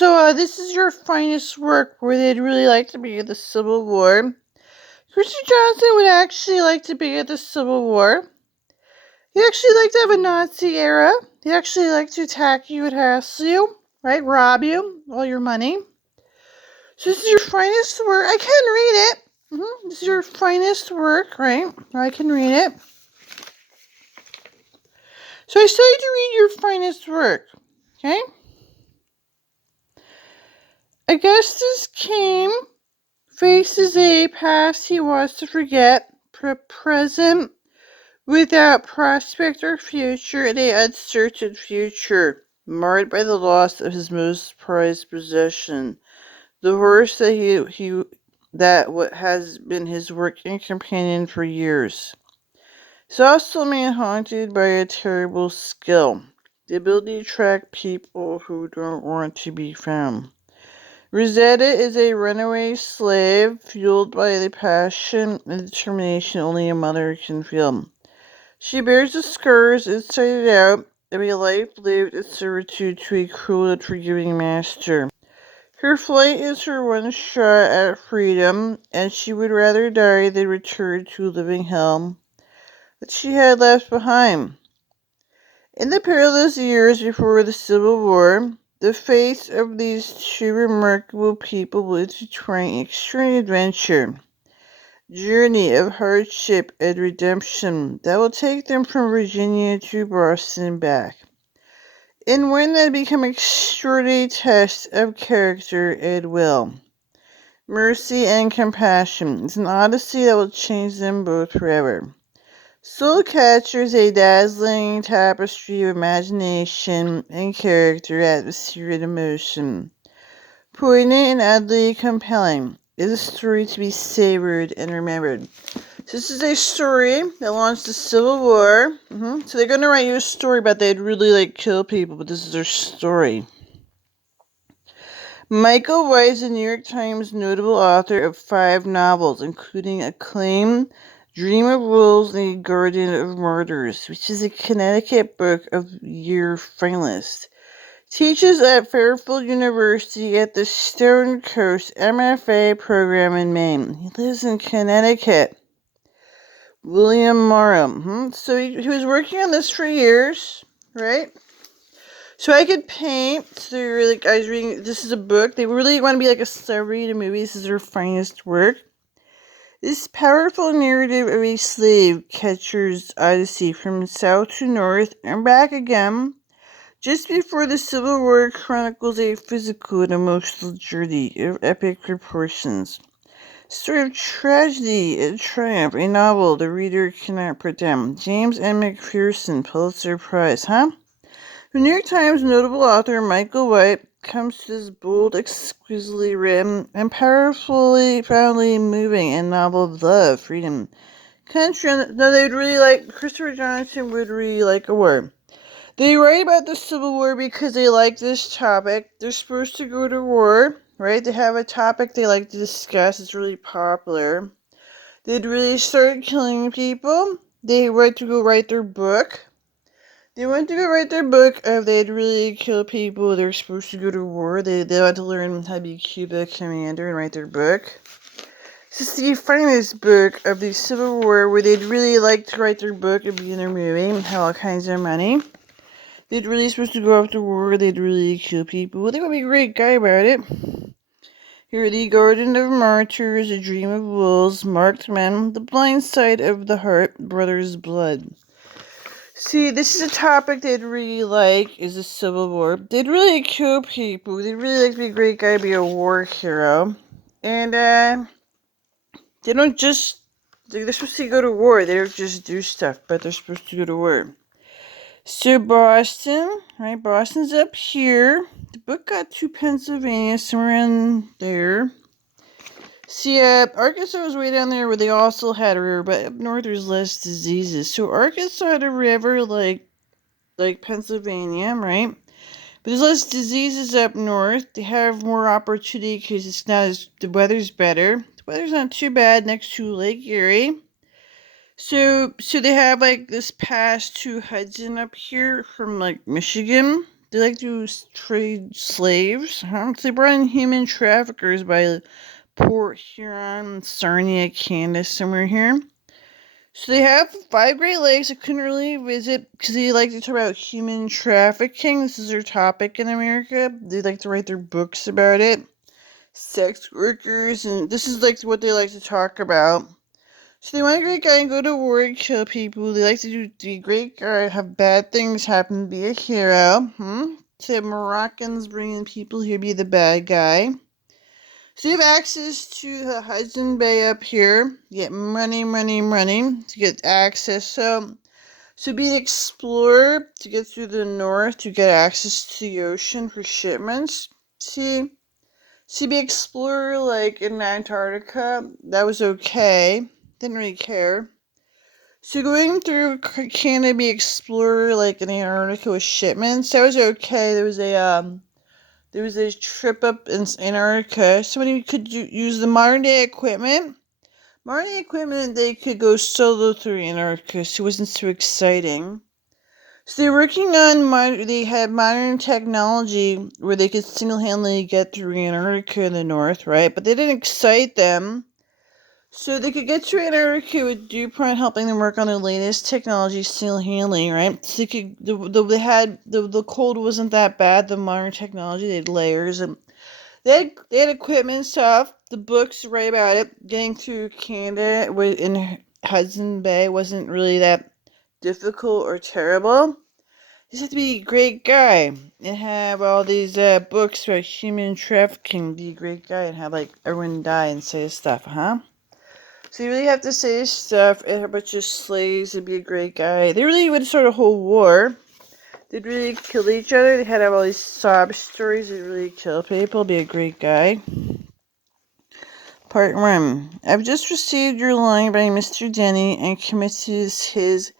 This is your finest work where they'd really like to be at the Civil War. Christy Johnson would actually like to be at the Civil War. He'd actually like to have a Nazi era. He'd actually like to attack you and hassle you, right? Rob you, all your money. So this is your finest work. I can read it. This is your finest work, right? I can read it. So I started to read your finest work, okay? Augustus came, faces a past he wants to forget, present without prospect or future, and an uncertain future, marred by the loss of his most prized possession, the horse that has been his working companion for years. He's also a man haunted by a terrible skill, the ability to track people who don't want to be found. Rosetta is a runaway slave, fueled by the passion and determination only a mother can feel. She bears the scars inside and out of a life lived in servitude to a cruel and forgiving master. Her flight is her one shot at freedom, and she would rather die than return to living hell that she had left behind. In the perilous years before the Civil War, the fates of these two remarkable people would intertwine an extreme adventure, journey of hardship and redemption that will take them from Virginia to Boston and back, in one that become an extraordinary test of character and will, mercy and compassion. It's an odyssey that will change them both forever. Soulcatcher is a dazzling tapestry of imagination and character, atmosphere, and emotion. Poignant and oddly compelling, is a story to be savored and remembered. So this is a story that launched the Civil War. So they're going to write you a story about they'd really kill people, but this is their story. Michael White is a New York Times notable author of 5 novels, including acclaimed Dream of Wolves and A Garden of Martyrs, which is a Connecticut Book of Year finalist. Teaches at Fairfield University at the Stone Coast MFA program in Maine. He lives in Connecticut. William Morrow. So he was working on this for years, right? So I could paint. So I was reading. This is a book. They really want to be like a celebrity in a movie. This is their finest work. This powerful narrative of a slave catcher's odyssey from south to north and back again, just before the Civil War, chronicles a physical and emotional journey of epic proportions. Story of tragedy and triumph, a novel the reader cannot put down. James M. McPherson, Pulitzer Prize, The New York Times notable author Michael White comes to this bold, exquisitely written, and profoundly moving and novel of love, freedom, country. No, they'd really Christopher Johnson would really like a war. They write about the Civil War because they like this topic. They're supposed to go to war, right? They have a topic they like to discuss. It's really popular. They'd really start killing people. They went to go write their book. They'd really kill people. They're supposed to go to war. They want to learn how to be Cuba commander and write their book. This is the finest book of the Civil War where they'd really like to write their book and be in their movie and have all kinds of money. They'd really supposed to go off to war. They'd really kill people. They would be a great guy about it. Here, The Garden of Martyrs, A Dream of Wolves, Marked Men, The Blind Side of the Heart, Brother's Blood. See, this is a topic they'd really like, is the Civil War. They'd really kill people. They'd really like to be a great guy, be a war hero. And, they don't just, they're supposed to go to war. They don't just do stuff, but they're supposed to go to war. So Boston, right? Boston's up here. The book got to Pennsylvania, somewhere in there. See, Arkansas was way down there where they also had a river, but up north there's less diseases. So Arkansas had a river like Pennsylvania, right? But there's less diseases up north. They have more opportunity because it's not as, the weather's better. The weather's not too bad next to Lake Erie. So they have this pass to Hudson up here from Michigan. They like to trade slaves. So they brought in human traffickers by Port Huron, Sarnia, Canada, somewhere here. So they have 5 Great Lakes. I couldn't really visit because they like to talk about human trafficking. This is their topic in America. They like to write their books about it. Sex workers, and this is like what they like to talk about. So they want a great guy and go to war and kill people. They like to be a great guy, have bad things happen, be a hero. So they have Moroccans bringing people here, be the bad guy. So you have access to the Hudson Bay up here. You get money to get access. So be an explorer to get through the north to get access to the ocean for shipments. See, be explorer like in Antarctica. That was okay. Didn't really care. So going through Canada, be explorer like in Antarctica with shipments. That was okay. There was a trip up in Antarctica. Somebody could use the modern day equipment. They could go solo through Antarctica, so it wasn't so exciting. So they're working on, they had modern technology where they could single-handedly get through Antarctica in the north, right? But they didn't excite them. So they could get to Antarctica with DuPont helping them work on their latest technology, single-handedly, right? So the cold wasn't that bad. The modern technology, they had layers and they had equipment and stuff. The books write about it. Getting through Canada in Hudson Bay wasn't really that difficult or terrible. You just have to be a great guy and have all these books about human trafficking. Be a great guy and have like everyone die and say stuff, huh? So you really have to say stuff and have a bunch of slaves and be a great guy. They really would start a whole war. They'd really kill each other. They had to have all these sob stories. They'd really kill people. Be a great guy. Part 1. I've just received your line by Mr. Denny and committed his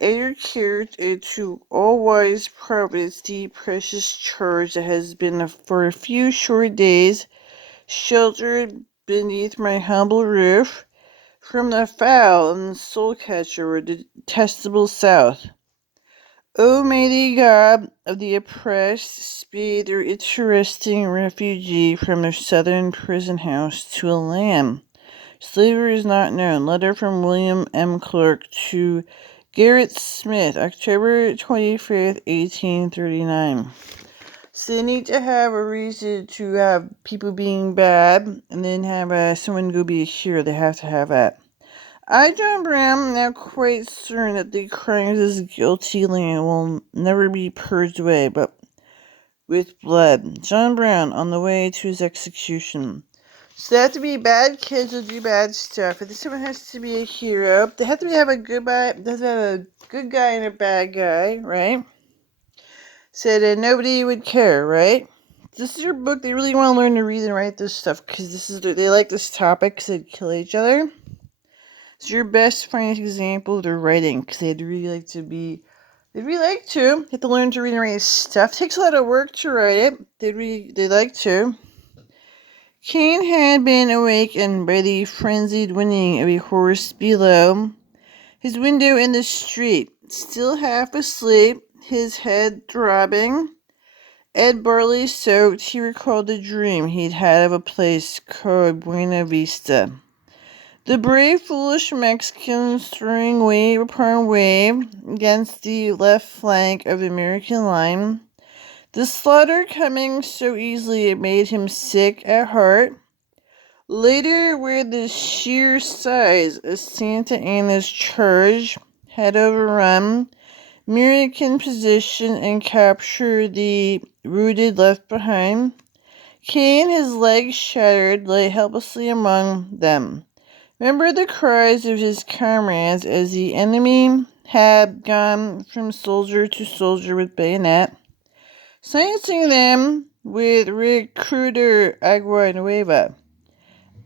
air care to all wise providence the precious charge that has been for a few short days sheltered beneath my humble roof from the foul and soul catcher or detestable South. O may the God of the oppressed speed their interesting refugee from their southern prison house to a land. Slavery is not known. Letter from William M. Clark to Garrett Smith, October 25th, 1839. So they need to have a reason to have people being bad and then have someone go be a hero. They have to have that. I, John Brown, am now quite certain that the crimes of this guilty land will never be purged away, but with blood. John Brown, on the way to his execution. So they have to be bad kids who do bad stuff. If someone has to be a hero, they have to have a good guy. They have to have a good guy and a bad guy, right? So that nobody would care, right? This is your book. They really want to learn to read and write this stuff because they like this topic because they'd kill each other. It's your best finest example of their writing because they'd really like to have to learn to read and write stuff. It takes a lot of work to write it. They'd like to. Cain had been awakened by the frenzied whinnying of a horse below his window in the street. Still half asleep, his head throbbing, Ed Barley soaked, he recalled the dream he'd had of a place called Buena Vista. The brave, foolish Mexicans throwing wave upon wave against the left flank of the American line. The slaughter coming so easily it made him sick at heart. Later, where the sheer size of Santa Anna's charge had overrun American position and captured the wounded left behind, Cain, his legs shattered, lay helplessly among them. Remember the cries of his comrades as the enemy had gone from soldier to soldier with bayonet, silencing them with Recruiter Agua Nueva.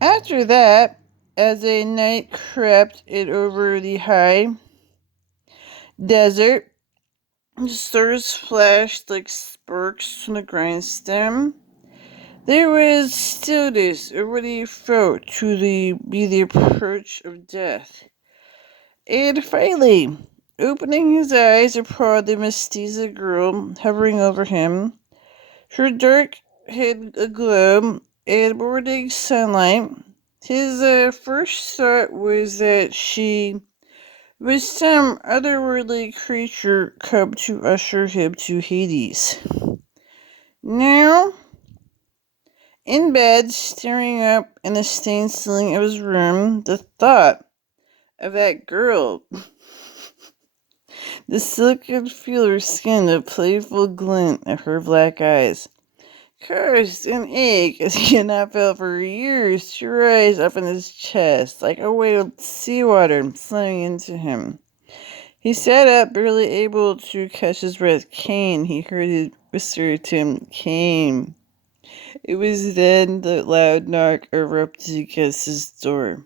After that, as a night crept in over the high desert, the stars flashed like sparks from the grindstone. There was stillness. Everybody felt to be the approach of death. And finally, Opening his eyes upon the mestiza girl hovering over him, her dark head aglow in morning sunlight, his first thought was that she was some otherworldly creature come to usher him to Hades. Now, in bed, staring up in the stained ceiling of his room, the thought of that girl, the silken feel of her skin, the playful glint of her black eyes, caused an ache as he had not felt for years to rise up in his chest like a wave of seawater slamming into him. He sat up, barely able to catch his breath. Cain, he heard it whisper to him, Cain. It was then the loud knock erupted against his door.